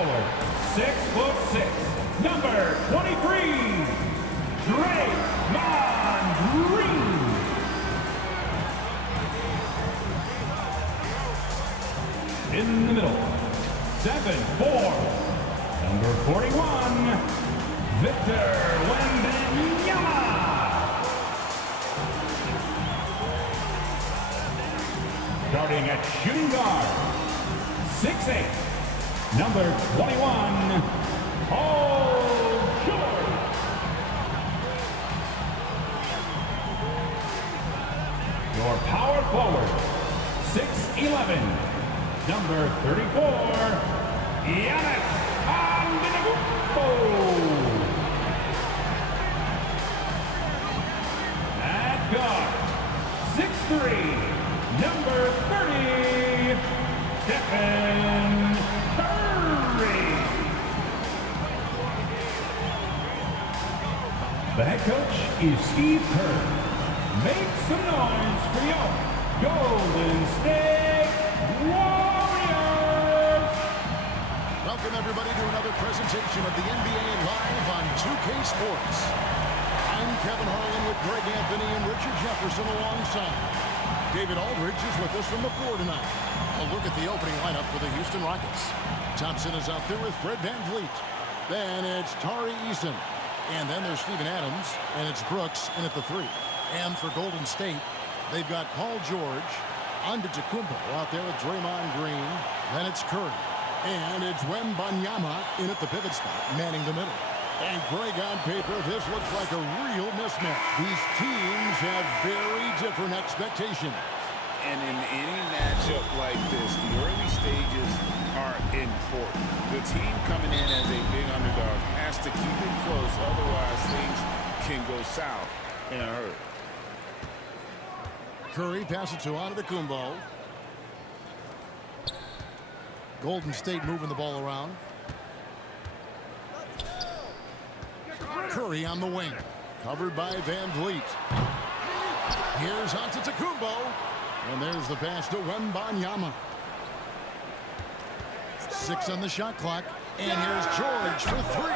forward, 6'6", number 23, Draymond Green. In the middle, 7'4", number 41, Victor Wembanyama. Starting at shooting guard, 6'8", number 21, Paul George. Your power forward, 6'11", number 34, Giannis Antetokounmpo. At guard, 6'3", number 30, Stephen Curry. The head coach is Steve Kerr. Make some noise for your Golden State Warriors. Welcome everybody to another presentation of the NBA Live on 2K Sports. I'm Kevin Harlan with Greg Anthony and Richard Jefferson alongside. David Aldridge is with us from the floor tonight. A look at the opening lineup for the Houston Rockets. Thompson is out there with Fred VanVleet. Then it's Tari Eason. And then there's Steven Adams. And it's Brooks in at the 3. And for Golden State, they've got Paul George, Antetokounmpo out there with Draymond Green. Then it's Curry. And it's Wembanyama in at the pivot spot, manning the middle. And Greg, on paper, this looks like a real mismatch. These teams have very different expectations. And in any matchup like this, the early stages are important. The team coming in as a big underdog has to keep it close, otherwise things can go south in a hurry. Curry passes to Antetokounmpo. Golden State moving the ball around. Curry on the wing, covered by VanVleet. Here's Antetokounmpo, and there's the pass to Wembanyama. 6 on the shot clock, and here's George for 3.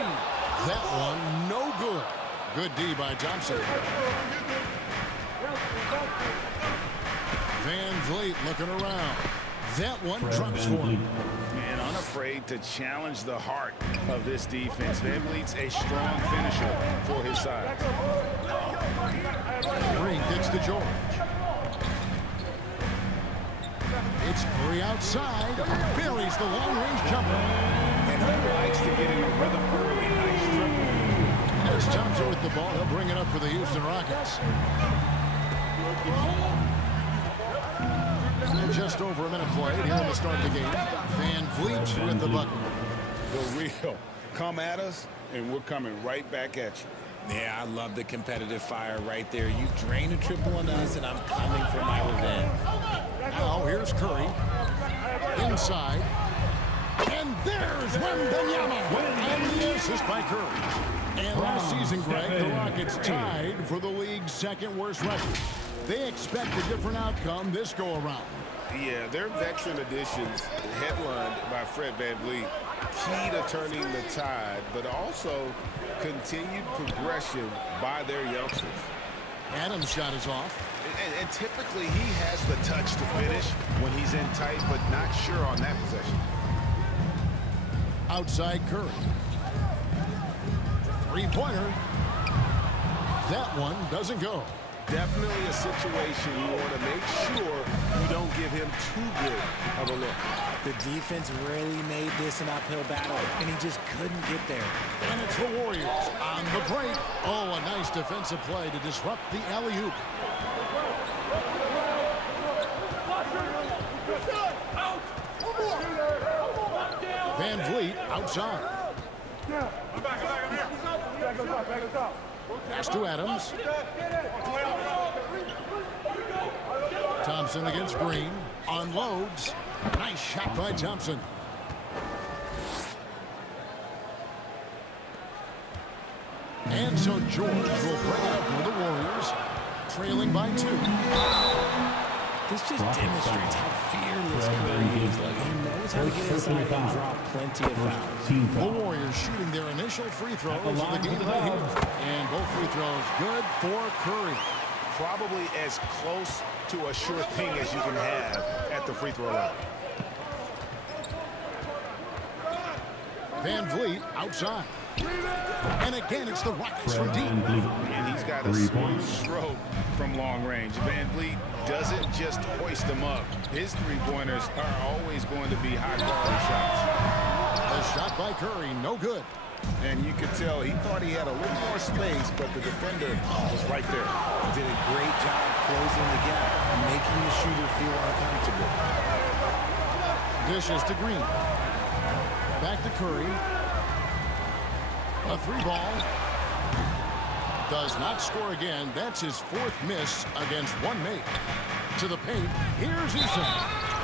That one no good. Good D by Thompson. VanVleet looking around. That one drops for him. Man, unafraid to challenge the heart of this defense. VanVleet's a strong finisher for his side. Green gets to George. It's Curry outside. Buries the long-range jumper. And he likes to get in a rhythm early. Nice triple. As Thompson with the ball, he'll bring it up for the Houston Rockets. And just over a minute played here in the start of the game. VanVleet with the bucket. The real. Come at us, and we're coming right back at you. Yeah, I love the competitive fire right there. You drain a triple on us, and I'm coming for my revenge. Now here's Curry. Inside. And there's Wembanyama. And the assist by Curry. And last season, Greg, the Rockets tied for the league's second worst record. They expect a different outcome this go-around. Yeah, their veteran additions, headlined by Fred VanVleet, key to turning the tide, but also continued progression by their youngsters. Adams' shot is off. And typically he has the touch to finish when he's in tight, but not sure on that possession. Outside Curry. Three-pointer. That one doesn't go. Definitely a situation you want to make sure you don't give him too good of a look. The defense really made this an uphill battle, and he just couldn't get there. And it's the Warriors on the break. Oh, a nice defensive play to disrupt the alley-oop. VanVleet outside. Pass to Adams. Thompson against Green. Unloads. Nice shot by Thompson. And so George will bring it up for the Warriors, trailing by 2. This just demonstrates how fearless Curry is. Like, he knows time to get inside and draw plenty of fouls. Team The foul. Warriors shooting their initial free throws the of the line game for the right here. Dubs. And both free throws good for Curry. Probably as close to a sure thing as you can have at the free throw line. Van Vliet outside. And again, it's the Rockets from deep. And he's got a 3 smooth points. stroke from long range. Van Vliet doesn't just hoist them up. His three-pointers are always going to be high-quality shots. A shot by Curry, no good. And you could tell he thought he had a little more space, but the defender was right there. Did a great job closing the gap, making the shooter feel uncomfortable. Dishes to Green. Back to Curry. A three ball. Does not score again. That's his 4th miss against one make. To the paint. Here's Eason.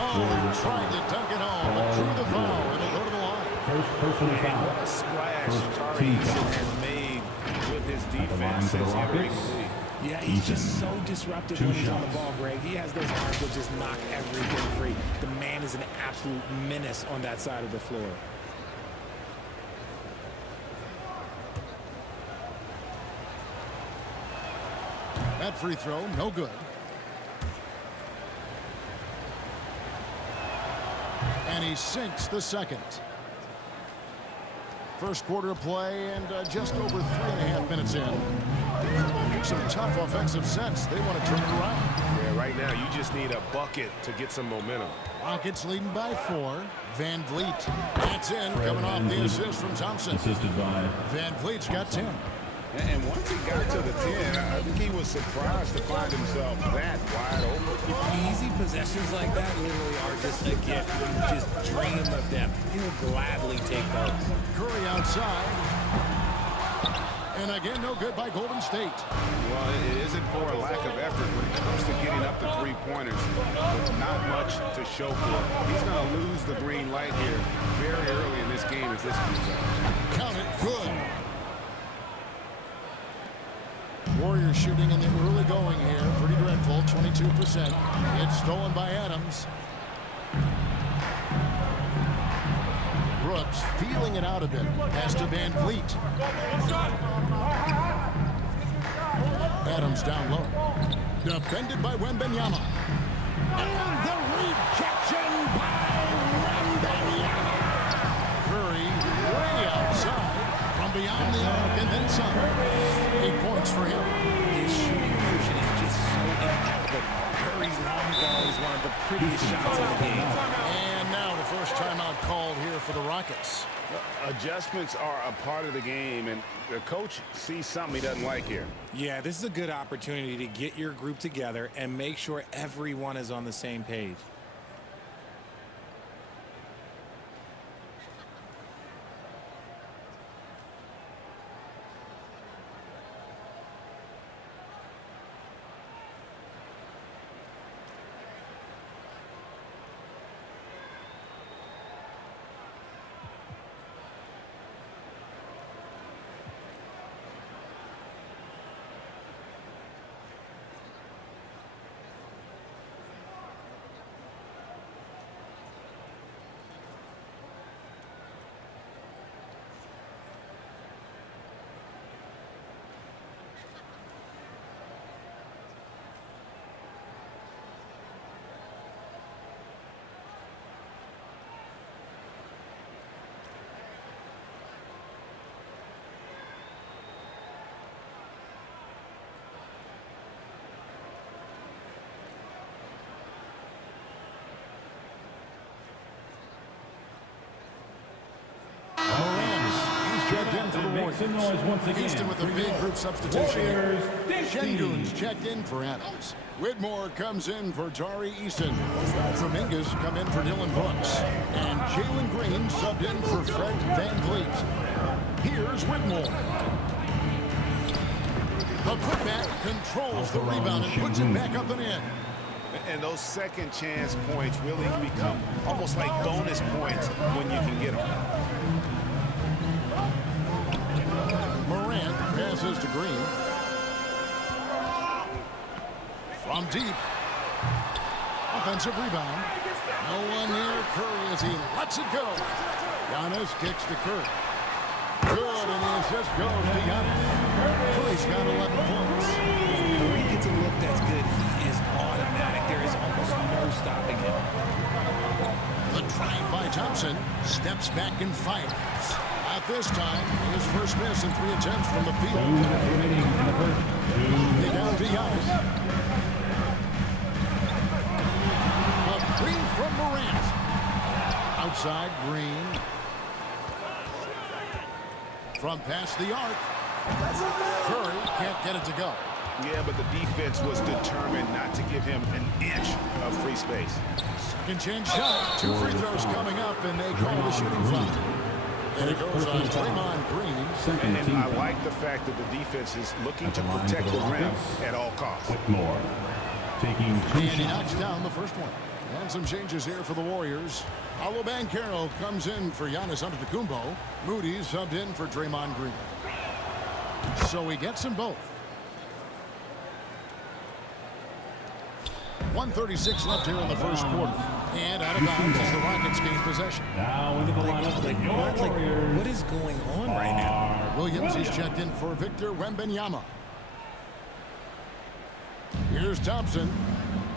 Oh, tried to dunk it home, but drew the foul, and it'll go to the line. First personal foul. What a splash First Tari team Eason foul. has made with his line defense for the since entering Rockets. the league. Yeah, he's just Eason. so disruptive 2 when he's on the shots. ball, Greg. He has those arms that just knock everything free. The man is an absolute menace on that side of the floor. That free throw, no good. And he sinks the second. First quarter of play and just over 3.5 minutes in. Some tough offensive sets. They want to turn it around. Yeah, right now you just need a bucket to get some momentum. Rockets leading by 4. Van Vliet. That's in, coming off the assist from Thompson. Assisted by Van Vliet's got 10. And once he got to the 10, I think he was surprised to find himself that wide open. Easy possessions like that literally are just a gift. You just dream of them. He'll gladly take those. Curry outside. And again, no good by Golden State. Well, it isn't for a lack of effort when it comes to getting up the three-pointers. But not much to show for it. He's going to lose the green light here very early in this game if this keeps up. Count it, good. Warriors shooting in the early going here. Pretty dreadful, 22%. It's stolen by Adams. Brooks feeling it out a bit. Pass to Van Vliet. Adams down low. Defended by Wembanyama. And the rejection by Wembanyama. Curry way outside from beyond the arc and then some. 8 points for him. His shooting motion is just so impeccable. Curry's long ball is one of the prettiest shots in the game. And now the first timeout called here for the Rockets. Adjustments are a part of the game, and the coach sees something he doesn't like here. Yeah, this is a good opportunity to get your group together and make sure everyone is on the same page. Checked in for the Make some noise once again. Houston with a big group substitution. Warriors, Dixie. Şengün's checked in for Adams. Whitmore comes in for Tari Eason. Dominguez come in for Dylan Brooks. And Jalen Green subbed in for Fred Van Vliet. Here's Whitmore. The putback controls the rebound and puts it back up and in. And those second chance points really become almost like bonus points when you can get them. Morant passes to Green. From deep. Offensive rebound. No one near Curry as he lets it go. Giannis kicks to Curry. Good, and the assist goes to Giannis. Curry's got 11 points. When Curry gets a look that's good, he is automatic. There is almost no stopping him. The drive by Thompson. Steps back and fires. At this time, his first miss in 3 attempts from the 2 field. minutes remaining in the first. Kick out to Giannis. A three from Morant. Outside, Green. From past the arc. Curry can't get it to go. Yeah, but the defense was determined not to give him an inch of free space. Second chance shot. 2 free throws coming up, and they call the shooting foul. And it goes on Draymond Green. Second And team I foul. like the fact that the defense is looking to protect the rim at all costs. Whitmore taking 2 And he shots. knocks down the first one. And some changes here for the Warriors. Paolo Banchero comes in for Giannis Antetokounmpo. Moody subbed in for Draymond Green. So he gets them both. 1:36 left here in the first quarter. And out of bounds as the Rockets gain possession. Now into the lineup. Like, Your Warriors what is going on right now? are Williams is checked in for Victor Wembanyama. Here's Thompson.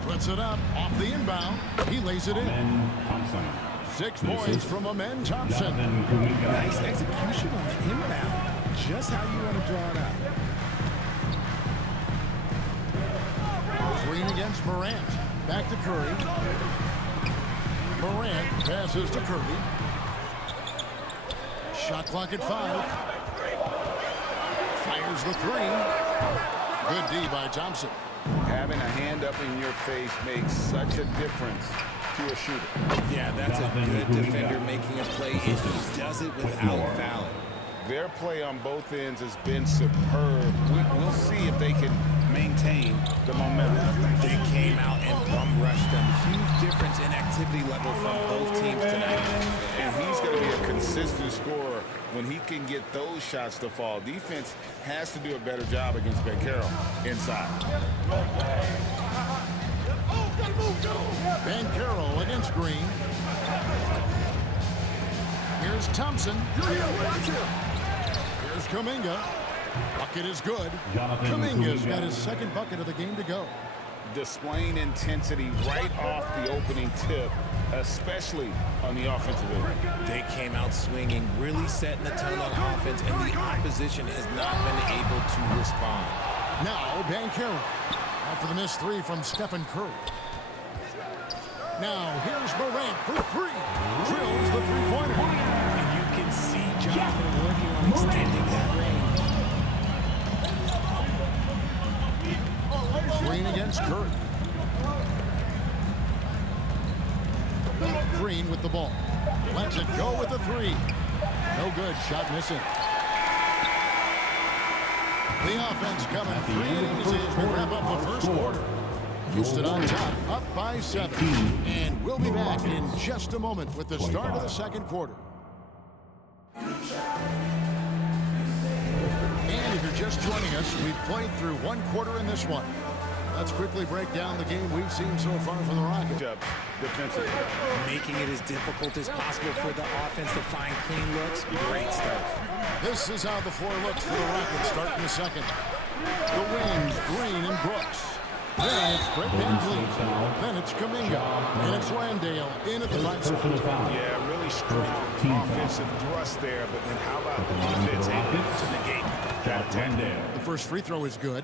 Puts it up off the inbound. He lays it in. Ben Thompson. 6 points from Amen Thompson. Jonathan Kuminga. Nice execution on the inbound. Just how you want to draw it up. Green against Morant. Back to Curry. Morant passes to Curry. Shot clock at 5. Fires the 3. Good D by Thompson. Having a hand up in your face makes such a difference to a shooter. Yeah, that's a good defender making a play, and he does it without fouling. Their play on both ends has been superb. We'll see if they can maintain the momentum. They came out and bum rushed them. Huge difference in activity level from both teams tonight. And he's going to be a consistent scorer when he can get those shots to fall. Defense has to do a better job against Banchero inside. Banchero against Green. Here's Thompson. Here's Kuminga. Bucket is good. Jonathan Kuminga's Kuminga. got his second bucket of the game to go. Displaying intensity right off the opening tip, especially on the offensive end. They came out swinging, really setting the tone on offense, and the opposition has not been able to respond. Now Banchero. After the missed 3 from Stephen Curry. Now here's Morant for 3. Drills the 3-pointer. And you can see Jonathan working on extending that range. Green against Curry. Green with the ball. Lets it go with the 3. No good. Shot missing. The offense coming free and easy as we wrap up the first quarter. Houston on top, up by 7. And we'll be back in just a moment with the start of the second quarter. And if you're just joining us, we've played through 1 quarter in this one. Let's quickly break down the game we've seen so far from the Rockets. Defensively. Making it as difficult as possible for the offense to find clean looks. Great stuff. This is how the floor looks for the Rockets starting the second. The wings, Green and Brooks. Then it's Brett VanVleet. Then it's Kuminga. And it's Landale in at the 5 spot. Personal foul. Yeah, really strong Team foul. offensive thrust there, but then how about the line of the defense able Rockets. to negate that Jack attack? Landale. The first free throw is good.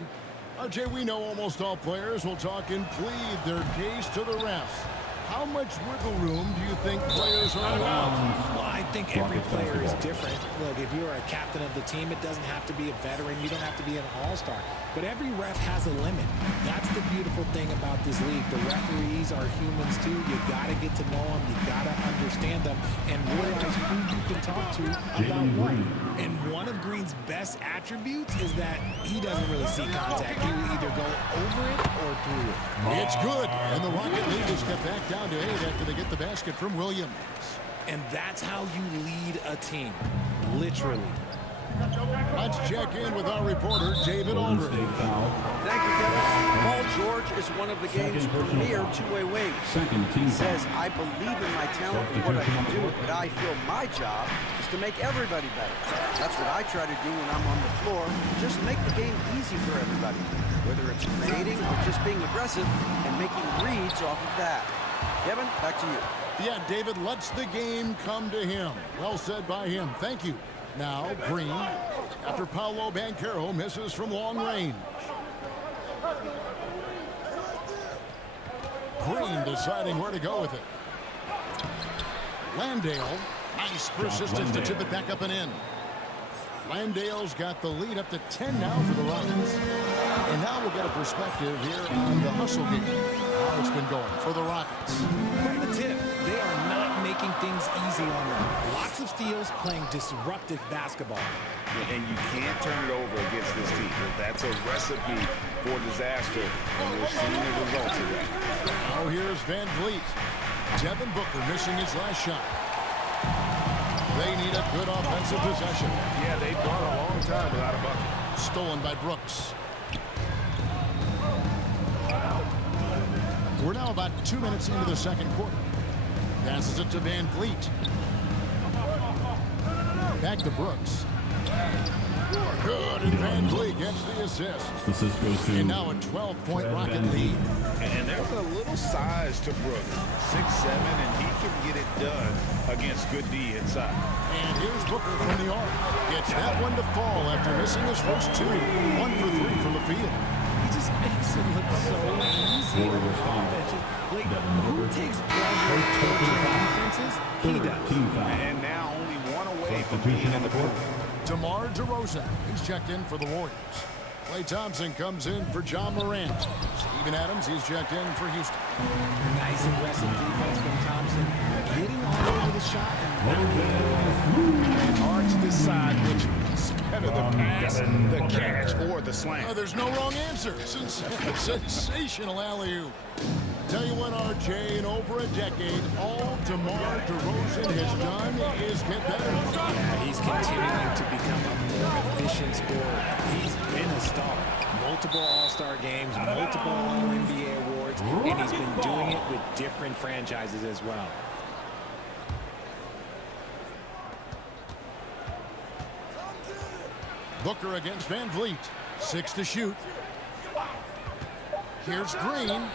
RJ, we know almost all players will talk and plead their case to the refs. How much wiggle room do you think players are allowed? Well, I think every player is different. Look, if you're a captain of the team, it doesn't have to be a veteran. You don't have to be an all-star. But every ref has a limit. That's the beautiful thing about this league. The referees are humans too. You got to get to know them. You got to understand them and realize who you can talk to about what. And one of Green's best attributes is that he doesn't really see contact. He will either go over it or through it. It's good. And the Rocket leaders get back down to 8 after they get the basket from Williams. And that's how you lead a team, literally. Let's check in with our reporter, David Golden Aldridge. State foul. Thank you, Kevin. Paul George is one of the game's premier two-way wings. Second team He foul. says, I believe in my talent and what I can do, but I feel my job is to make everybody better. That's what I try to do when I'm on the floor. Just make the game easy for everybody, whether it's creating or just being aggressive and making reads off of that. Kevin, back to you. Yeah, David lets the game come to him. Well said by him. Thank you. Now, Green, after Paolo Banchero misses from long range. Green deciding where to go with it. Landale, nice persistence to chip it back up and in. Landale's got the lead up to 10 now for the Rockets. And now we'll get a perspective here on the hustle game. How it's been going for the Rockets. From the tip, they are not making things easy on them. Lots of steals, playing disruptive basketball. And you can't turn it over against this team. That's a recipe for disaster, and we're seeing the results of that. Now here's Van Vliet. Devin Booker missing his last shot. They need a good offensive possession. Yeah, they've gone a long time without a bucket. Stolen by Brooks. We're now about 2 minutes into the second quarter. Passes it to Van Vliet. Back to Brooks. Good, and Van Vliet gets the assist. Assist goes to And now a 12-point Rocket lead. And there's a little size to Brooks. 6'7", and he can get it done against good D inside. And here's Booker from the arc. Gets that one to fall after missing his first two. 1 for 3 from the field. He just makes it look so easy. Like, who takes pleasure in torturing defenses? He does. Team foul. And now only one away from being in the court. DeMar DeRozan, he's checked in for the Warriors. Klay Thompson comes in for John Morant. Steven Adams, he's checked in for Houston. Nice aggressive defense from Thompson. Getting all over the shot and And hard to decide which is better, the pass, the catch, or the slam. There's no wrong answer. Sensational alley-oop. Tell you what, RJ, in over a decade, all DeMar DeRozan has done is get better. yeah, he's continuing to become a more efficient scorer. He's been a star. Multiple All-Star games, multiple All-NBA awards, and he's been doing it with different franchises as well. Booker against Van Vliet. 6 to shoot. Here's Green.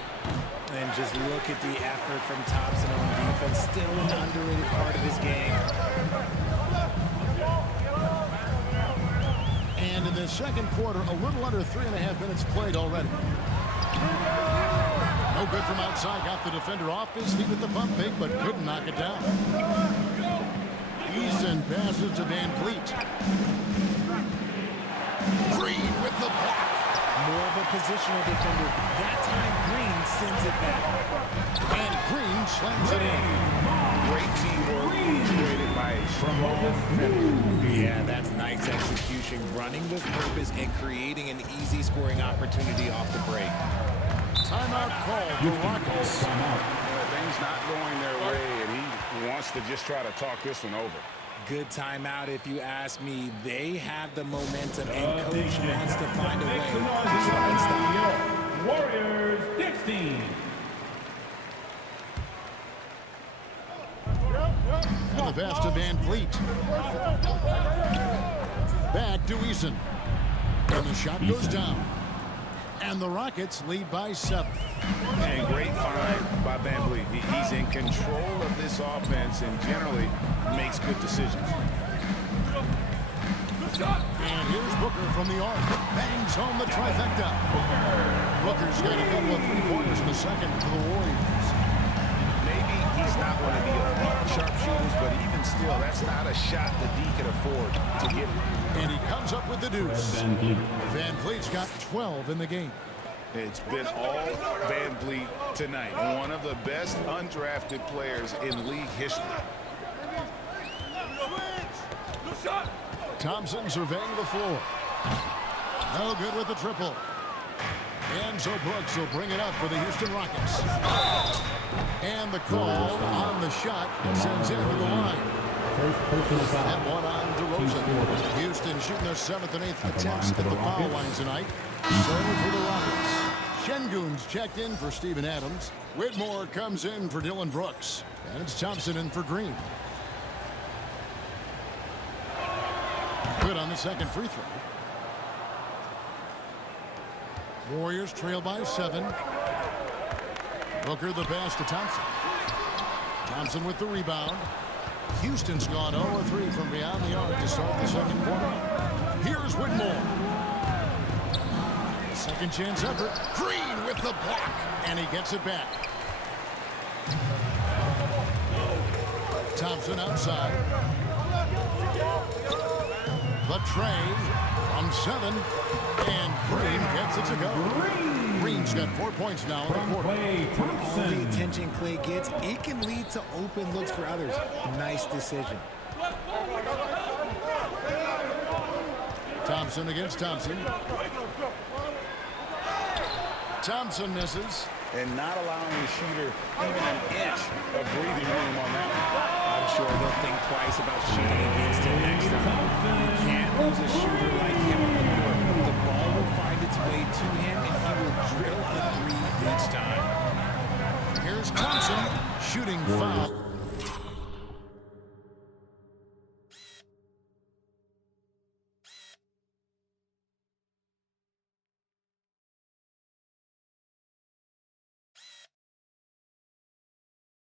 And just look at the effort from Thompson on defense. Still an underrated part of his game. And in the second quarter, a little under 3.5 minutes played already. No good from outside. Got the defender off his feet with the pump fake, but couldn't knock it down. Eason passes to Van Vliet. Green with the block. More of a positional defender. That time, Green sends it back. And Green slams it in. Great teamwork created by a strong defender. Yeah, that's nice execution. Running with purpose and creating an easy scoring opportunity off the break. Timeout call for Rockets. Things not going their way, and he wants to just try to talk this one over. Good timeout if you ask me. They have the momentum, and coach wants to find a way to try and stop. Warriors 16. And the pass to Van Vliet. Back to Eason. And the shot goes down. And the Rockets lead by 7. And great find by Van Vliet. He's in control of this offense and generally makes good decisions. And here's Booker from the arc. Bangs home the trifecta. Booker's got a couple of three-pointers in the second for the Warriors. Maybe he's not one of the elite sharpshooters, but even still, that's not a shot that D can afford to get. And he comes up with the deuce. Van Vliet. Van Vliet's got 12 in the game. It's been all Van Vliet tonight. One of the best undrafted players in league history. Thompson surveying the floor. No good with the triple. And so Brooks will bring it up for the Houston Rockets. And the call on the shot sends him to the line. That one on DeRozan. Houston shooting their 7th and 8th attempts at the foul line tonight. So for the Rockets, Şengün's checked in for Steven Adams. Whitmore comes in for Dillon Brooks. And it's Thompson in for Green. Good on the second free throw. Warriors trail by 7. Booker the pass to Thompson. Thompson with the rebound. Houston's gone 0-3 from beyond the arc to start the second quarter. Here's Whitmore. Second chance effort. Green with the block. And he gets it back. Thompson outside. The tray from 7. And Green gets it to go. Green's got 4 points now in the quarter. All the attention Clay gets, it can lead to open looks for others. Nice decision. Thompson against Thompson. Thompson misses. And not allowing the shooter even an inch of breathing room on that one. I'm sure they'll think twice about shooting against him next time. You can't lose a shooter like him on the court. The ball will find its way to him, and he will drill a 3 each time. Here's Thompson shooting foul.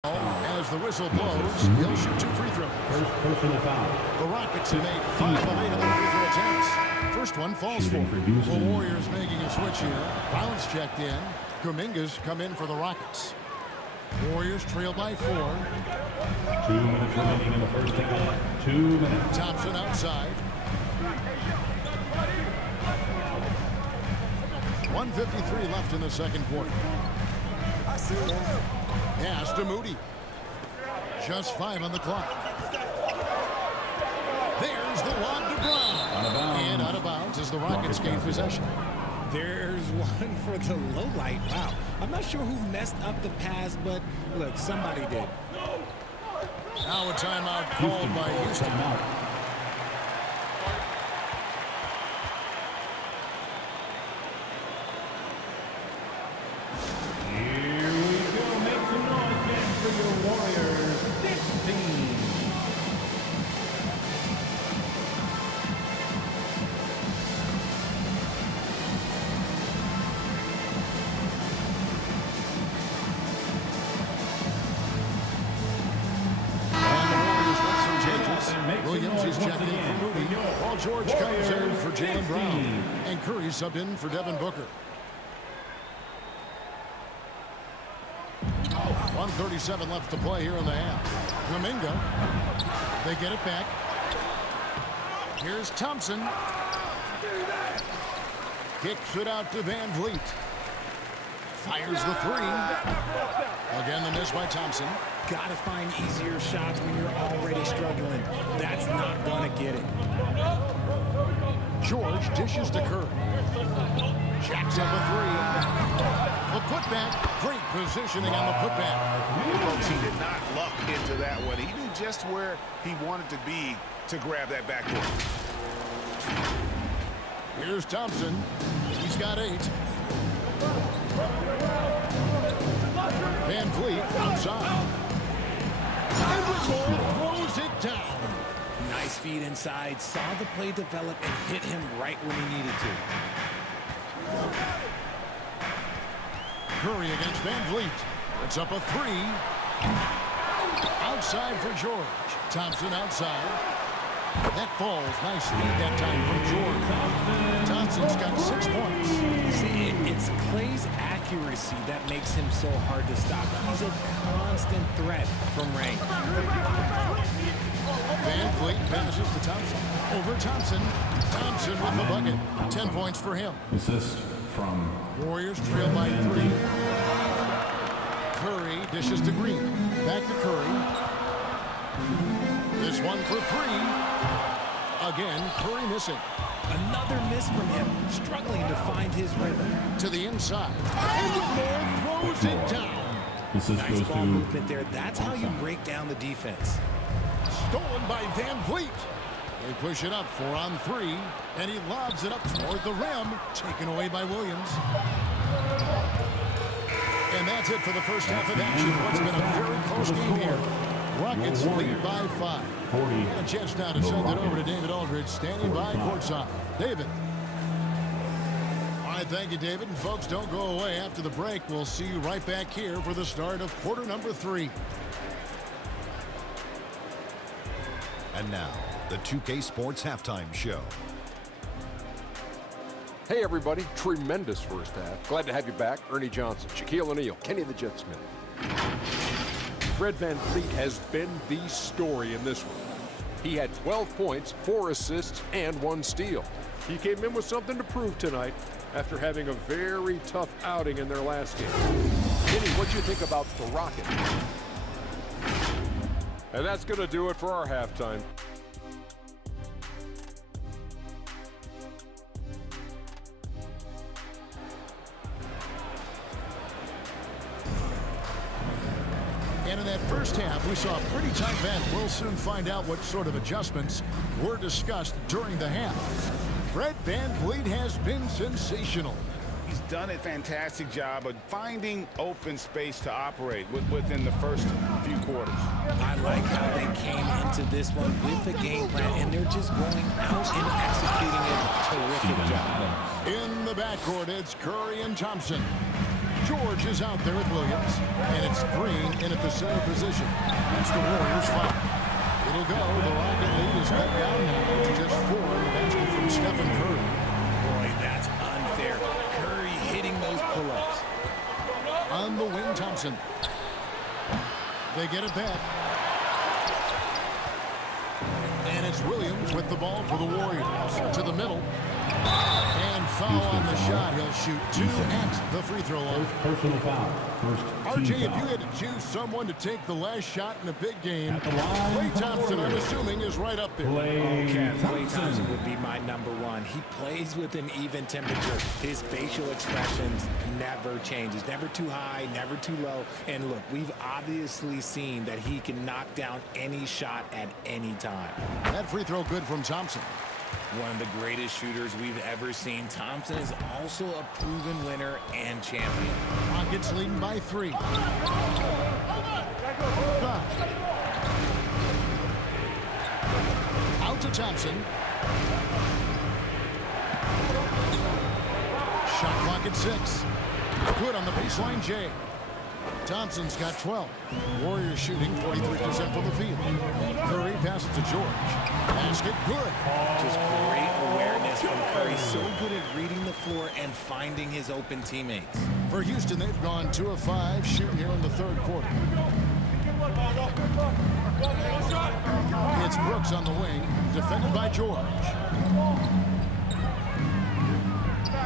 As the whistle blows, he'll shoot 2 free throws. First personal foul. The Rockets have made 5 of 8 of their free throw attempts. First one falls for. The Warriors making a switch here. Brown's checked in. Kuminga's come in for the Rockets. Warriors trail by 4. 2 minutes remaining in the first half. 2 minutes. Thompson outside. 1:53 left in the second quarter. Pass to Moody. Just 5 on the clock. There's the lob to Brown. And out of bounds as the Rockets gain possession. There's one for the low light. Wow. I'm not sure who messed up the pass, but look, somebody did. Now a timeout called by Houston. Here we go. Make some noise again for your Warriors. 16. Williams is checked in for Moody. Paul George comes in for Jaylen Brown. And Curry subbed in for Devin Booker. 1:37 left to play here in the half. Kuminga. They get it back. Here's Thompson. Kicks it out to Van Vliet. Fires the 3. Again, the miss by Thompson. Got to find easier shots when you're already struggling. That's not going to get it. George dishes to Curry. Jacks up a 3. The putback. Great positioning on the putback. Folks, he did not luck into that one. He knew just where he wanted to be to grab that backboard. Here's Thompson. He's got 8. Van Vliet outside. And Whitmore throws it down. Nice feed inside. Saw the play develop and hit him right when he needed to. Curry against Van Vliet. It's up a 3. Outside for George. Thompson outside. That falls. Nice feed that time from George. Thompson's got 6 points. See, it's Clay's accuracy that makes him so hard to stop. He's a constant threat from range. Van Vliet passes to Thompson. Over Thompson. Thompson with the bucket. 10 points for him. Assist from Warriors trail by 3. Curry dishes to Green. Back to Curry. This one for 3. Again, Curry missing. Another miss from him, struggling to find his rhythm. To the inside. And Whitmore throws it down. Nice ball movement there. That's how you break down the defense. Stolen by Van Vliet. They push it up 4 on 3, and he lobs it up toward the rim. Taken away by Williams. And that's it for the first half of action. What's been a very close game here. Rockets lead by 5. And a chance now to send it over to David Aldridge, standing by courtside. David. All right, thank you, David. And folks, don't go away. After the break, we'll see you right back here for the start of quarter number 3. And now, the 2K Sports Halftime Show. Hey, everybody. Tremendous first half. Glad to have you back. Ernie Johnson, Shaquille O'Neal, Kenny the Jet Smith. Fred VanVleet has been the story in this one. He had 12 points, 4 assists, and 1 steal. He came in with something to prove tonight after having a very tough outing in their last game. Kenny, what do you think about the Rockets? And that's going to do it for our halftime. And in that first half, we saw a pretty tight battle. We'll soon find out what sort of adjustments were discussed during the half. Fred VanVleet has been sensational. He's done a fantastic job of finding open space to operate within the first few quarters. I like how they came into this one with a game plan, and they're just going out and executing a terrific job. In the backcourt, it's Curry and Thompson. George is out there with Williams, and it's Green in at the center position. That's the Warriors' foul. It'll go. The Rocket lead is cut down now to just 4 in the basket from Stephen Curry. Boy, that's unfair. Curry hitting those pull-ups. On the wing, Thompson. They get it back. And it's Williams with the ball for the Warriors. To the middle. And foul on the shot. He'll shoot 2 at the free throw line. Personal foul. First RJ, team if foul. you had to choose someone to take the last shot in a big game, Klay Thompson, I'm assuming, is right up there. Klay Thompson would be my number 1. He plays with an even temperature. His facial expressions never changes. Never too high, never too low. And look, we've obviously seen that he can knock down any shot at any time. That free throw good from Thompson. One of the greatest shooters we've ever seen. Thompson is also a proven winner and champion. Rockets leading by 3. Out to Thompson. Shot clock at 6. Good on the baseline, Jay. Thompson's got 12. Warriors shooting 43% from the field. Curry passes to George. Basket good. Just great awareness from Curry. So good at reading the floor and finding his open teammates. For Houston, they've gone 2 of 5 shooting here in the third quarter. It's Brooks on the wing, defended by George.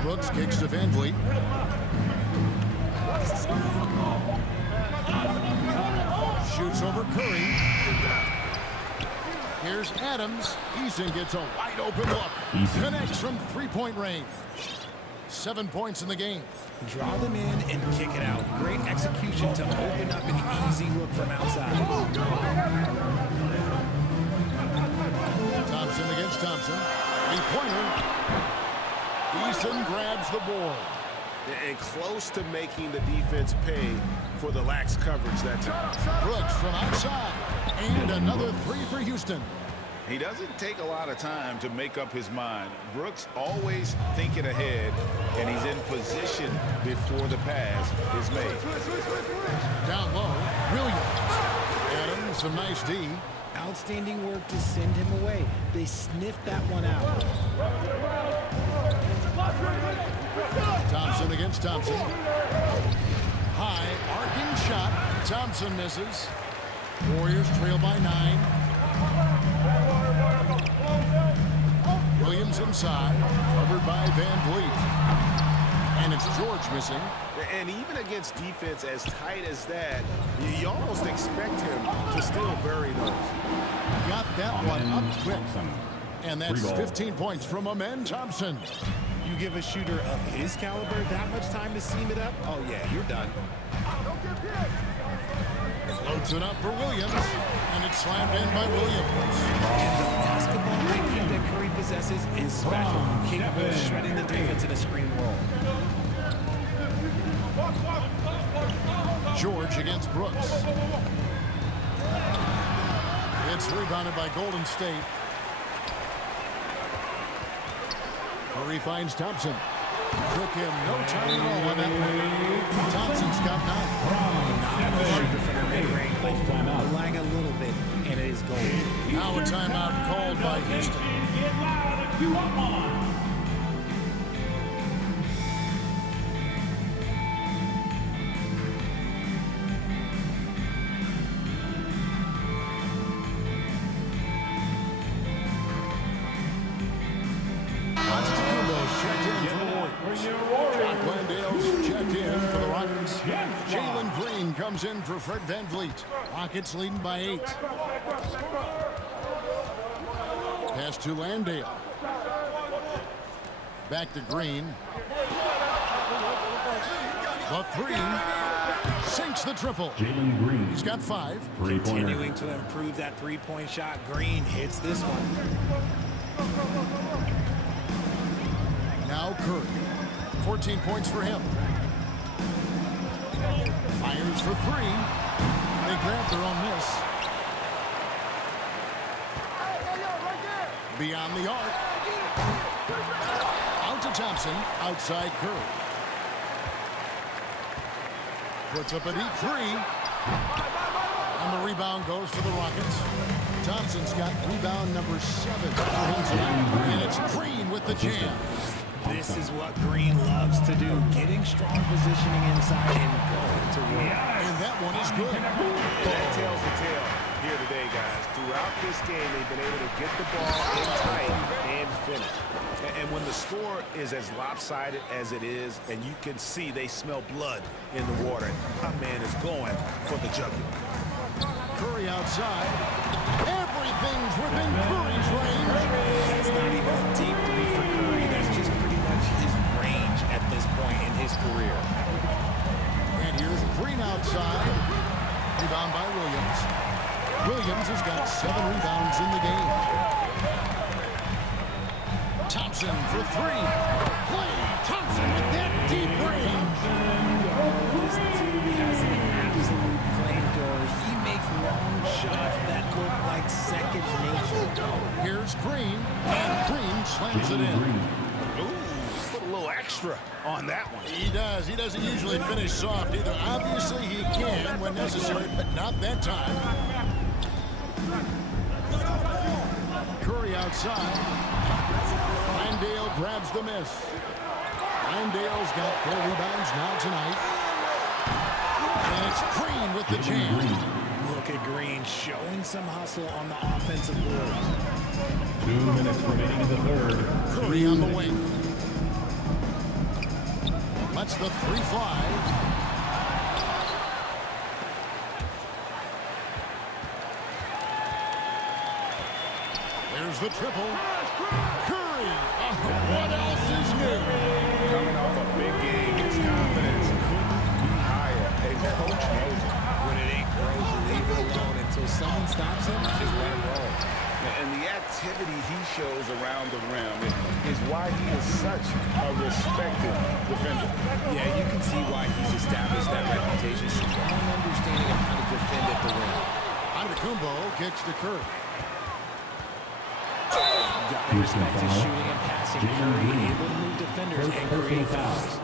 Brooks kicks to VanVleet. Shoots over Curry. Here's Adams. Eason gets a wide open look. Connects from 3-point range. 7 points in the game. Draw them in and kick it out. Great execution to open up an easy look from outside. Thompson against Thompson. 3-pointer. Eason grabs the board. And close to making the defense pay for the lax coverage that time. Brooks from outside. And another 3 for Houston. He doesn't take a lot of time to make up his mind. Brooks always thinking ahead, and he's in position before the pass is made. Down low, Williams. Adams, some nice D. Outstanding work to send him away. They sniffed that one out. Thompson against Thompson. High, arcing shot. Thompson misses. Warriors trail by 9. Williams inside, covered by VanVleet. And it's George missing. And even against defense as tight as that, you almost expect him to still bury those. Got that one up quick. And that's 15 points from Amen Thompson. You give a shooter of his caliber that much time to seam it up? Oh, yeah, you're done. Loads it up for Williams, and it's slammed in by Williams. And the basketball IQ that Curry possesses is special, capable of shredding the defense in a screen roll. George against Brooks. It's rebounded by Golden State. Curry finds Thompson. Took him no time at all on that one. Thompson's got 9. Lag a little bit, and it is goal. Now a timeout called by Houston. Get loud if you want one. Antetokounmpo's checked in for the Warriors. Jock Landale's checked in for the Rockets. Jalen Green comes in for Fred VanVleet. Rockets leading by 8. Pass to Landale. Back to Green. The 3. Sinks the triple. Jalen Green. He's got 5. Continuing to improve that three-point shot. Green hits this one. Now Curry. 14 points for him. Fires for 3. They grab their own miss. Beyond the arc. Out to Thompson. Outside Curry. Puts up a deep 3. And the rebound goes to the Rockets. Thompson's got rebound number 7 for him tonight. And it's Green with the jam. This is what Green loves to do, getting strong positioning inside and going to work. And that one is good. That tells the tale here today, guys. Throughout this game, they've been able to get the ball in tight and finish. And when the score is as lopsided as it is, and you can see they smell blood in the water, my man is going for the jugular. Curry outside. Everything's within Curry's range. That's not even a deep 3 for Curry. That's just pretty much his range at this point in his career. And here's Green outside. Rebound by Williams. Williams has got 7 rebounds in the game. Thompson for 3. Play Thompson with that deep range. This dude has an absolute flamethrower. He makes long shots that look like second nature. Here's Green, and Green slams it in. Ooh, put a little extra on that one. He does. He doesn't usually finish soft either. Obviously, he can when necessary, but not that time. Curry outside. Landale grabs the miss. Landale's got 4 rebounds now tonight. And it's Green with the jam. Look at Green showing some hustle on the offensive boards. 2 minutes remaining in the third. Curry on the wing. Lets the 3 fly. There's the triple. Curry. What else is new? Coming off a big game, his confidence couldn't be higher. And coach knows it. When it ain't broke, leave it alone until someone stops him. Just let him roll. And the activity he shows around the rim is why he is such a respected defender. Yeah, you can see why he's established that reputation. Strong understanding of how to defend at the rim. Antetokounmpo kicks to Curry. Gotta respect his shooting and passing. Curry able to move defenders and create fouls.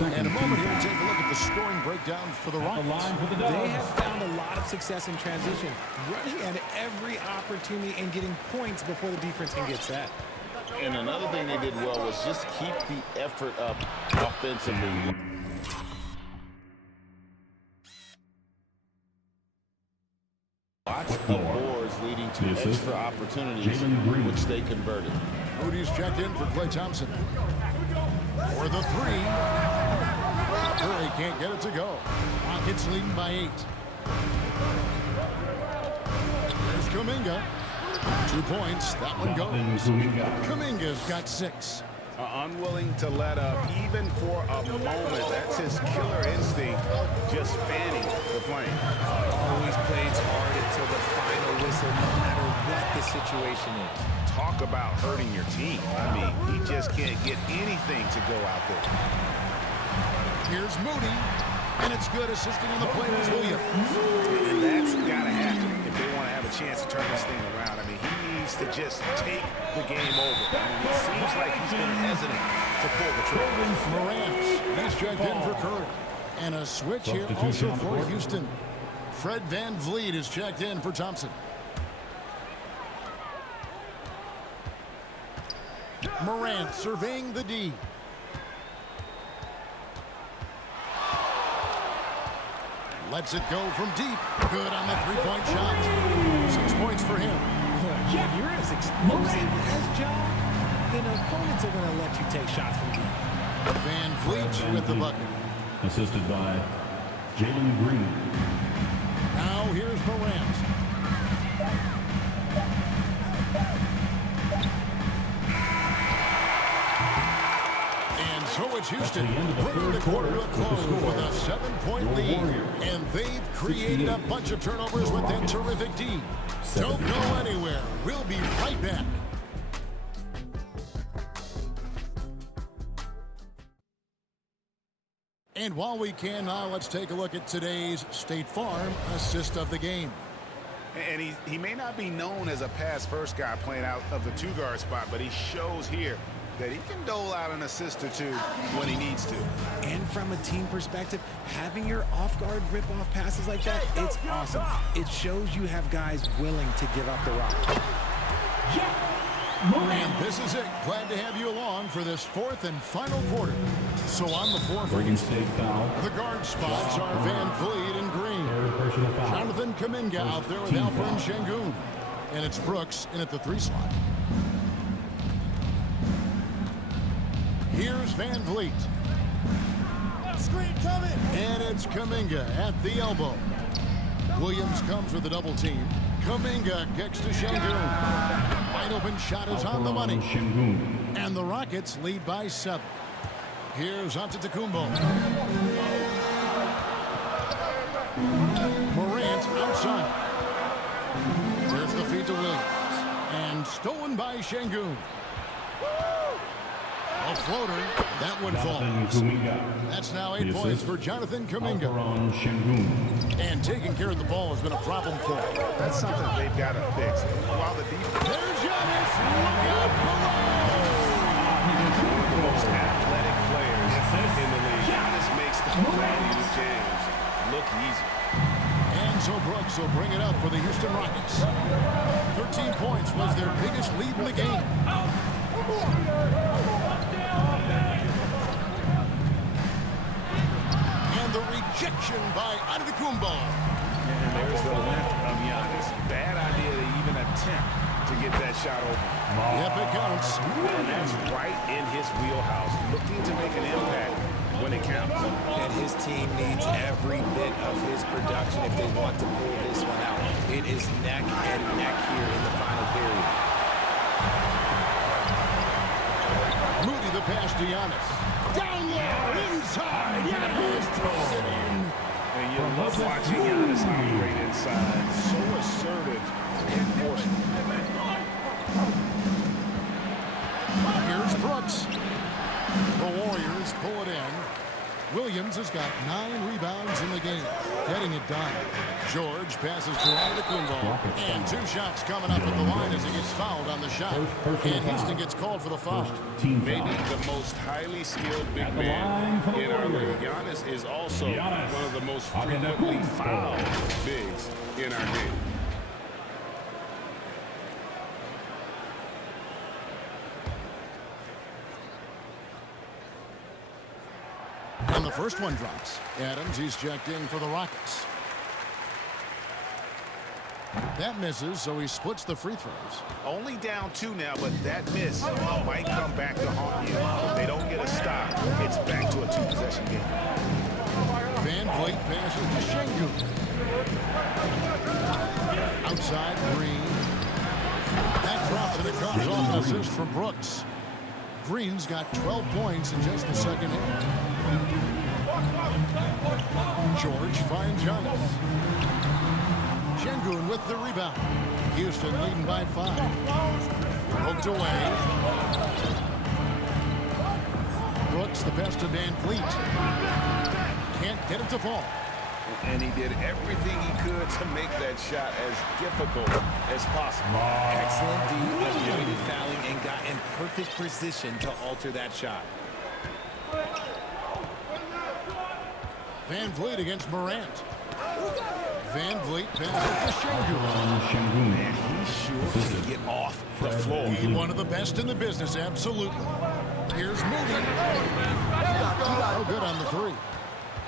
And a moment here to take a look at the scoring breakdown for the Rockets. They have found a lot of success in transition, running at every opportunity and getting points before the defense can get set. And another thing they did well was just keep the effort up offensively. Watch the boards leading to extra opportunities, which they converted. Moody's checked in for Klay Thompson. For the 3. Curry can't get it to go. Rockets leading by 8. There's Kuminga. 2 points. That one goes. Kuminga's got 6. are unwilling to let up even for a moment. That's his killer instinct, just fanning the flame. Always plays hard until the final whistle, no matter what the situation is. Talk about hurting your team. I mean, he just can't get anything to go out there. Here's Moody, and it's good. Assisting on the play was Williams. And that's got to happen if they want to have a chance to turn this thing around. I mean, he needs to just take the game over. I mean, it seems like he's been hesitant to pull the trigger. Morant, he's checked in for Curry. And a switch here also for Houston. Fred VanVleet is checked in for Thompson. Morant surveying the D. Lets it go from deep. Good on the three-point shot. 6 points for him. If you're as explosive as John, then opponents are going to let you take shots from you. VanVleet with the bucket. Assisted by Jalen Green. Now here's Morant. And so it's Houston bringing the quarter to a close with a 7-point lead. And they've created a bunch of turnovers with that terrific D. Don't go anywhere. We'll be right back. And while we can now, let's take a look at today's State Farm assist of the game. And he may not be known as a pass-first guy playing out of the two-guard spot, but he shows here that he can dole out an assist or two when he needs to. And from a team perspective, having your off-guard rip-off passes like that, it's awesome. It shows you have guys willing to give up the rock. And this is it. Glad to have you along for this fourth and final quarter. So on the floor for Houston, the guard spots are VanVleet and Green. Jonathan Kuminga out there with Alperen Sengun. And it's Brooks in at the 3 slot. Here's VanVleet. Screen coming. And it's Kuminga at the elbow. Williams comes with a double team. Kuminga kicks to Sengun. Wide open shot is on the money. And the Rockets lead by 7. Here's Antetokounmpo. Morant outside. There's the feed to Williams. And stolen by Sengun. A floater. That one falls. That's now 8 points for Jonathan Kuminga. And taking care of the ball has been a problem for him. That's something they've got to fix. While the defense... There's Giannis. Look out below. One of the most athletic players in the league. Giannis makes the quality games look easy. And so Brooks will bring it up for the Houston Rockets. 13 points was their biggest lead in the game. And the rejection by Antetokounmpo. And there's the length of Giannis. Bad idea to even attempt to get that shot open. Yep, it counts. And that's right in his wheelhouse. Looking to make an impact when it counts. And his team needs every bit of his production if they want to pull this one out. It is neck and neck here in the final period. Moody the pass to Giannis. Down low, inside. Giannis throws it in. And you love watching Giannis operate inside. So assertive and forceful. Here's Brooks. The Warriors pull it in. Williams has got 9 rebounds in the game, getting it done. George passes to Antetokounmpo, and 2 shots coming up at the line as he gets fouled on the shot. And Houston gets called for the foul. Maybe the most highly skilled big man in our league. Giannis is also one of the most frequently fouled bigs in our game. And the first one drops. Adams, he's checked in for the Rockets. That misses, so he splits the free throws. Only down 2 now, but that miss might come back to haunt you. If they don't get a stop, it's back to a 2-possession game. VanVleet passes to Sengun. Outside, Green. That drops, and it comes off an assist from Brooks. Green's got 12 points in just the second half. George finds Giannis. Şengün with the rebound. Houston leading by 5. Poked away. Brooks the best of Van Vliet. Can't get it to fall. And he did everything he could to make that shot as difficult as possible. Excellent D, avoided fouling, and got in perfect position to alter that shot. Van Vliet against Morant. Van Vliet passes to Şengün. Man, he sure can get off the floor. He's one of the best in the business, absolutely. Here's Moody. Oh, good on the 3.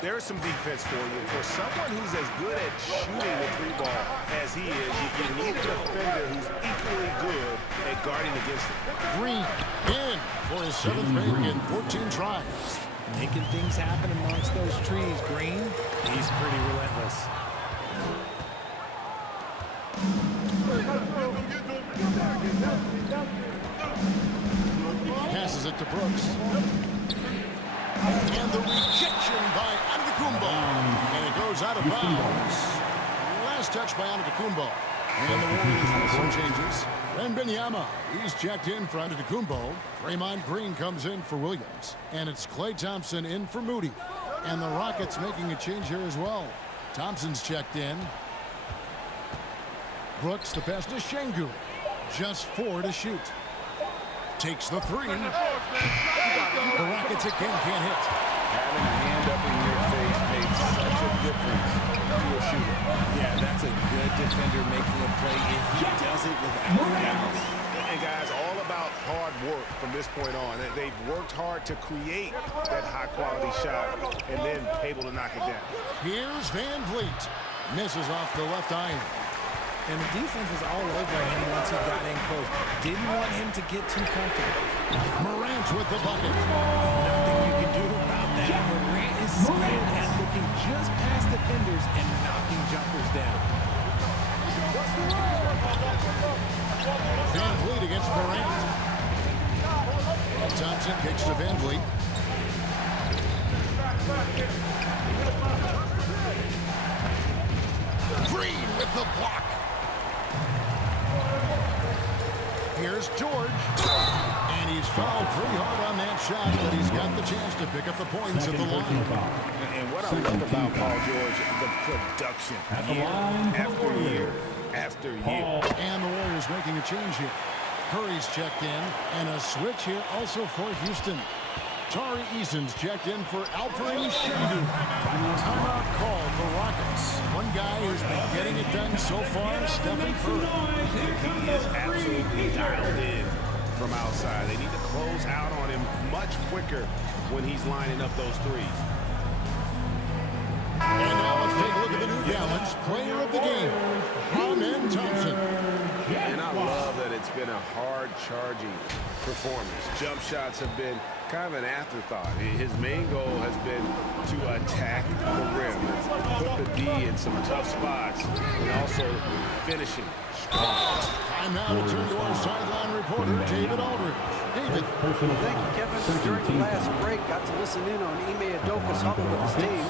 There's some defense for you. For someone who's as good at shooting the 3-ball as he is, you need a defender who's equally good at guarding against it. Green in for his 7th make in 14 tries. Making things happen amongst those trees, Green. He's pretty relentless. Passes it to Brooks. And the rejection by Antetokounmpo. And it goes out of bounds. Last touch by Antetokounmpo. And the Warriors with some changes. Wembanyama, he's checked in for Antetokounmpo. Draymond Green comes in for Williams. And it's Klay Thompson in for Moody. And the Rockets making a change here as well. Thompson's checked in. Brooks the pass to Şengün. Just 4 to shoot. Takes the 3. The Rockets again can't hit. Having a hand up in your face makes such a difference to a shooter. Yeah, that's a good defender making a play. He does it without fouls. And guys, all about hard work from this point on. They've worked hard to create that high-quality shot and then able to knock it down. Here's Van Vliet. Misses off the left iron. And the defense was all over him once he got in close. Didn't want him to get too comfortable. Morant with the bucket. Nothing you can do about that. Morant is skilled at looking just past defenders and knocking jumpers down. Van Vliet against Morant. Thompson kicks to Van Vliet. Green with the block. Here's George. And he's fouled pretty hard on that shot, but he's got the chance to pick up the points at the line. And what I love about Paul George, the production. Year after year after year. And the Warriors making a change here. Curry's checked in, and a switch here also for Houston. Tari Eason's checked in for Alperen Şengün. Timeout call for Rockets. One guy who's been getting it done so far, Stephen Curry. He is absolutely dialed in from outside. They need to close out on him much quicker when he's lining up those threes. And now let's take a look at the New Balance player of the game, Amen Thompson. And I love that it's been a hard-charging performance. Jump shots have been kind of an afterthought. His main goal has been to attack the rim, put the D in some tough spots, and also finishing strong. Time now to turn to our sideline reporter, David Aldridge. David. Thank you, Kevin. During the last break, got to listen in on Ime Udoka's huddle with his team.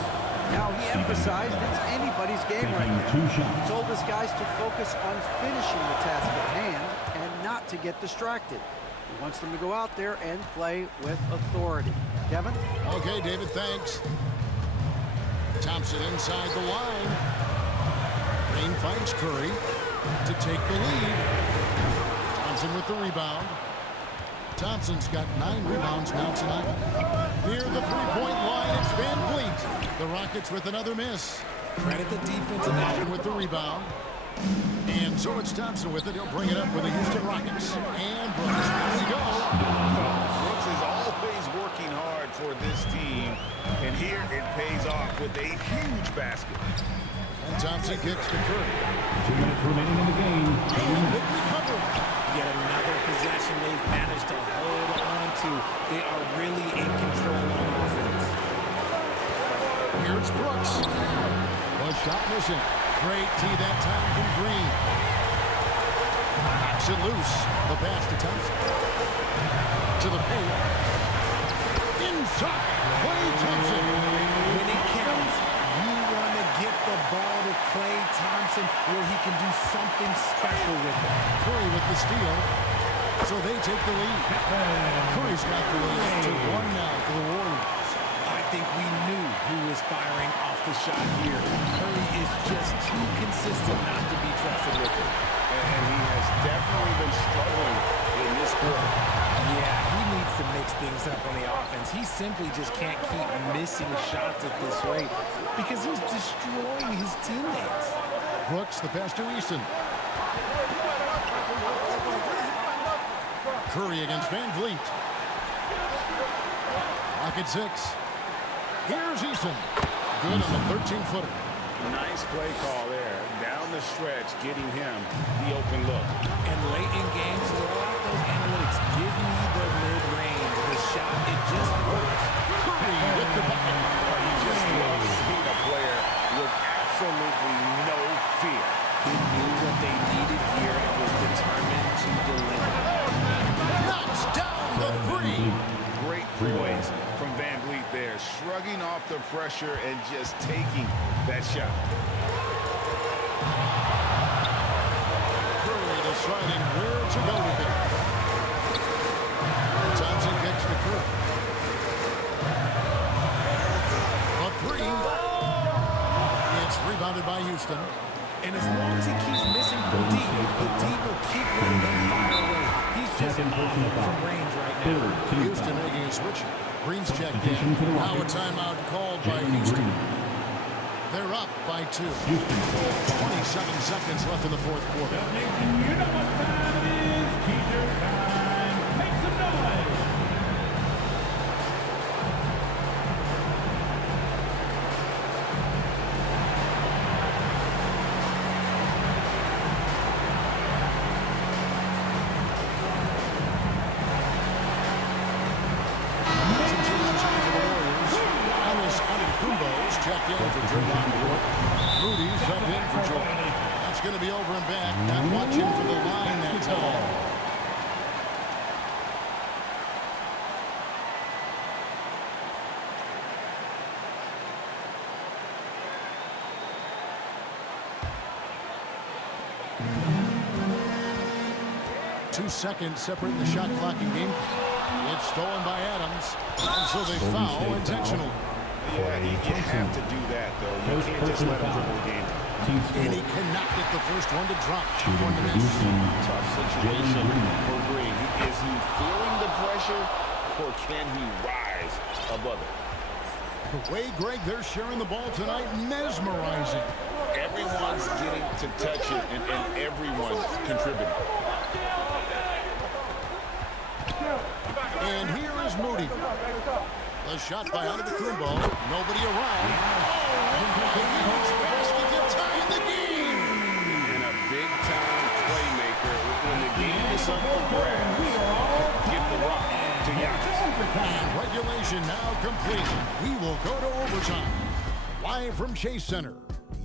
Now he emphasized it's anybody's game right now. He told his guys to focus on finishing the task at hand and not to get distracted. He wants them to go out there and play with authority. Kevin? Okay, David, thanks. Thompson inside the line. Green finds Curry to take the lead. Thompson with the rebound. Thompson's got 9 rebounds now tonight. Near the three-point line, it's Van Vliet. The Rockets with another miss. Credit the defensive Thompson with the rebound. And so it's Thompson with it. He'll bring it up for the Houston Rockets. And Brooks, here we go. Brooks is always working hard for this team, and here it pays off with a huge basket. And Thompson kicks to Curry. 2 minutes remaining in the game. And big recovery. Yet another possession they've managed to hold on to. They are really in control on offense. Here's Brooks. The shot missing. Great tee that time from Green. Knocks it loose. The pass to Thompson. to the paint. Inside, Klay Thompson. When it counts, you want to get the ball to Klay Thompson where he can do something special with it. Curry with the steal. So they take the lead. Curry's got the lead to 1 now for the Warriors. I think we knew who was firing off the shot here. Curry is just too consistent not to be trusted with it. And he has definitely been struggling in this quarter. Yeah, he needs to mix things up on the offense. He simply just can't keep missing shots at this rate because he's destroying his teammates. Brooks, the pass to Easton. Curry against Van Vliet. Rocket 6. Here's Easton. Good on the 13-footer. Nice play call there. Down the stretch, getting him the open look. And late in games, throw out those analytics. Give me the mid-range. The shot, it just works. Curry with the bucket. He just loves seeing a player with absolutely no fear. He knew what they needed here and was determined to deliver. Knocks down the three. Great poise from Van Vliet there, shrugging off the pressure and just taking that shot. Curry deciding where to go with it. Thompson gets the Curry. A three. It's rebounded by Houston. And as long as he keeps missing from deep, the deep will keep letting him fire away. He's just off from range right now. Houston making a switch. Green's checked in. Now a timeout called by Houston. They're up by 2. 27 seconds left in the fourth quarter. You know what time it is. T-shirt time. Make some noise. Checked in for Draymond Green. Moody subbed in for Jordan. That's going to be over and back. Not watching for the line that time. Two seconds separating the shot clock and game. It's stolen by Adams. And so they foul intentionally. Yeah, you have to do that, though. You can't just let him dribble the game. And he cannot get the first one to drop. One to miss. Tough situation for Green. Is he feeling the pressure, or can he rise above it? The way, Greg, they're sharing the ball tonight, mesmerizing. Everyone's getting to touch it, and everyone's contributing. And here is Moody. A shot by Antetokounmpo. Nobody around. Huge basket to tie the game. And a big-time playmaker. When the game is up for grabs, get the rock to Giannis. And regulation now complete. We will go to overtime. Live from Chase Center,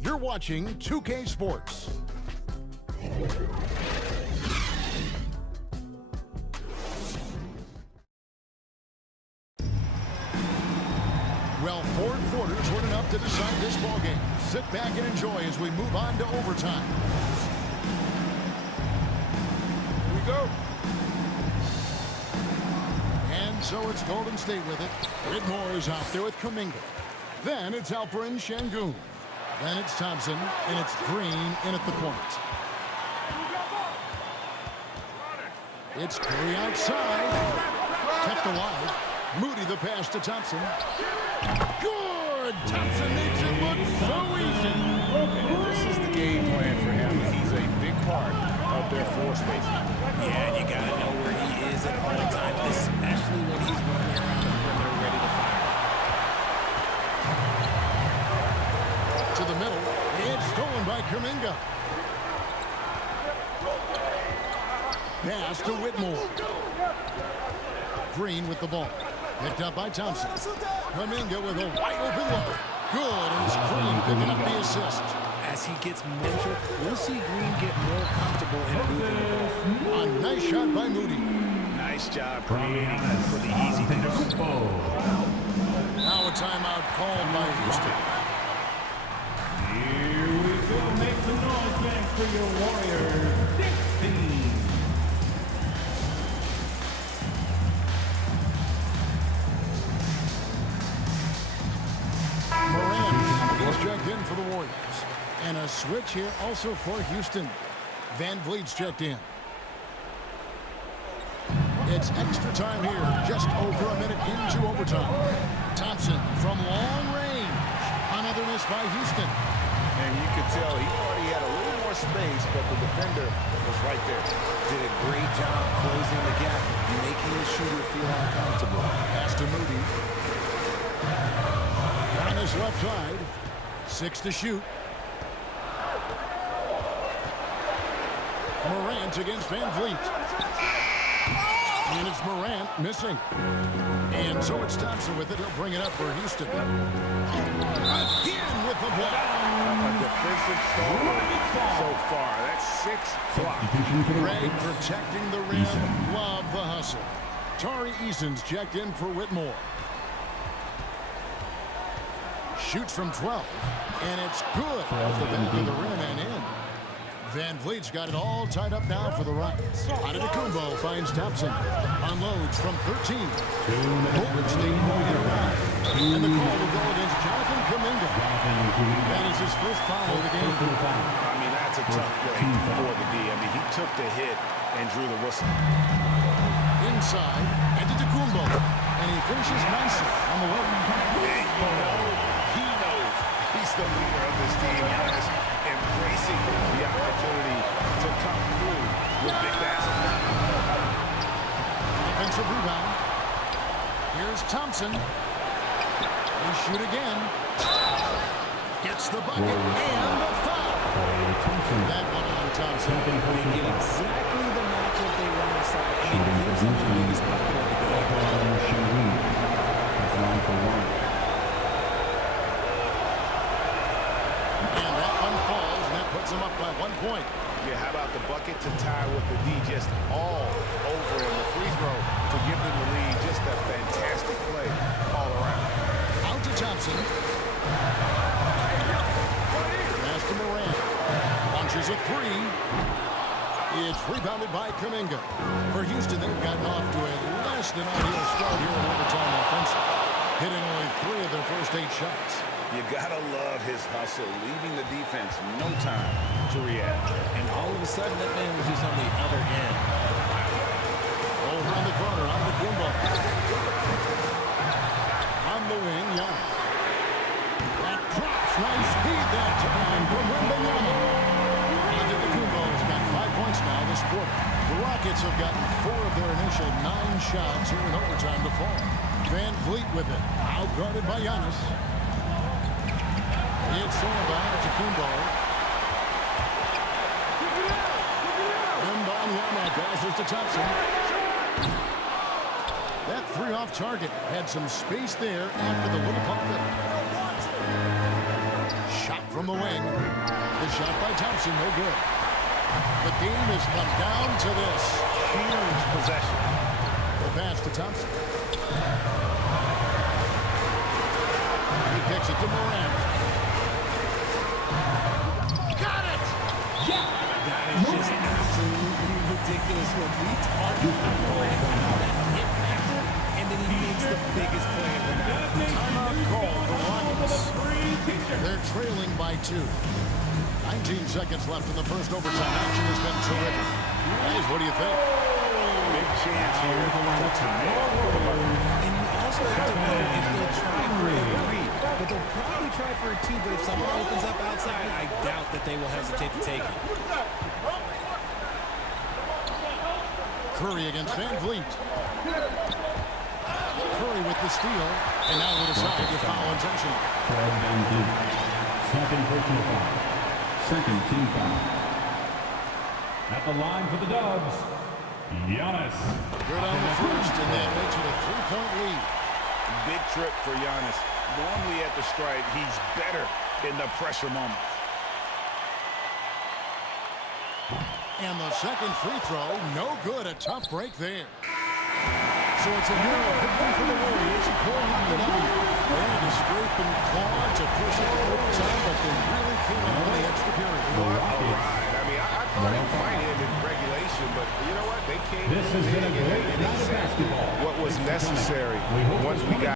you're watching 2K Sports. Well, 4 quarters weren't enough to decide this ballgame. Sit back and enjoy as we move on to overtime. Here we go. And so it's Golden State with it. Whitmore is out there with Kuminga. Then it's Alperen Şengün. Then it's Thompson, and it's Green in at the point. It's Curry outside. Kept alive. Moody the pass to Thompson. Good! Thompson makes it look so easy. And this is the game plan for him. He's a big part of their floor spacing. Yeah, you got to know where he is at all times, especially when he's running around the perimeter ready to fire. To the middle. It's stolen by Kuminga. Pass to Whitmore. Green with the ball. Picked up by Thompson. Kuminga with a wide open look. Good, and it's Green picking up the assist. As he gets mental, we'll see Green get more comfortable in moving the ball. A nice shot by Moody. Nice Nice job creating for the easy finish. Now a timeout called by Houston. Here we go. Make some noise, fans, for your Warriors. 16. Morant is checked in for the Warriors. And a switch here also for Houston. Van Vliet's checked in. It's extra time here, just over a minute into overtime. Thompson from long range. Another miss by Houston. And you could tell he thought he had a little more space, but the defender was right there. Did a great job closing the gap, making the shooter feel uncomfortable. Pass to Moody. On his left side. 6 to shoot. Morant against Van Vliet. And it's Morant missing. And so it's Thompson with it. He'll bring it up for Houston. Again with the block. A defensive star so far. That's 6 blocks. Greg protecting the rim. Love the hustle. Tari Eason's checked in for Whitmore. Shoots from 12. And it's good off the back of the rim and in. Van Vliet's got it all tied up now for the Rockets. Antetokounmpo finds Thompson. Unloads from 13. Golden State moving it around. And the call will go against Jonathan Kuminga. That is his first foul of the game. I mean, that's a tough play for the D. I mean, he took the hit and drew the whistle. Inside, Antetokounmpo. And he finishes nicely on the way. And he knows he's the leader of this team. Giannis embracing the opportunity to come through with big basketball. Offensive rebound. Here's Thompson. They shoot again. Gets the bucket and the foul. That one on Thompson. They get exactly the matchup they want inside. And it gives them the biggest bucket of the game. And that one falls, and that puts them up by 1 point. Yeah, how about the bucket to tie with the D just all over him? The free throw to give them the lead. Just a fantastic play all around. Out to Thompson. Pass to Morant. Launches a three. It's rebounded by Kuminga. For Houston, they've gotten off to a less than ideal start here in overtime offensive. Hitting only 3 of their first 8 shots. You gotta love his hustle, leaving the defense no time to react. And all of a sudden, that man was just on the other end. Over in the corner, on the Kumbo. On the wing, Giannis. That drops, nice speed that time from Wembanyama. Antetokounmpo's got 5 points now this quarter. The Rockets have gotten 4 of their initial 9 shots here in overtime to fall. Van Vliet with it, out-guarded by Giannis. It's Antetokounmpo. Wembanyama passes to Thompson. That 3 off target had some space there after the little pump fake. Shot from the wing. The shot by Thompson, no good. The game has come down to this. Huge possession. The pass to Thompson. He kicks it to Morant. Got it! That is just absolutely ridiculous when we talk about Morant, that hit factor, and then he makes the biggest play of the night. Timeout call for Rockets. They're trailing by 2. 19 seconds left in the first overtime. Action has been terrific. Guys, what do you think? Big chance here to tie it. And you also have to wonder if they'll try for a 3. But they'll probably try for a 2, but if someone opens up outside, I doubt that they will hesitate to take it. Curry against Van Vliet. Curry with the steal, and now will decide to foul intentional. Fred Van Vliet. Second personal foul. Second team foul. At the line for the Dubs, Giannis. Good on the first, and that makes it a 3-point lead. Big trip for Giannis. Normally at the stripe, he's better in the pressure moments. And the second free throw, no good. A tough break there. So it's a hero victory for the Warriors, pulling out the W. They had to scrape and claw to push it to overtime, but they really came out in the extra period. All right. I mean, I thought it might end in regulation, but you know what? They came This has been a great round of basketball. what was necessary once we got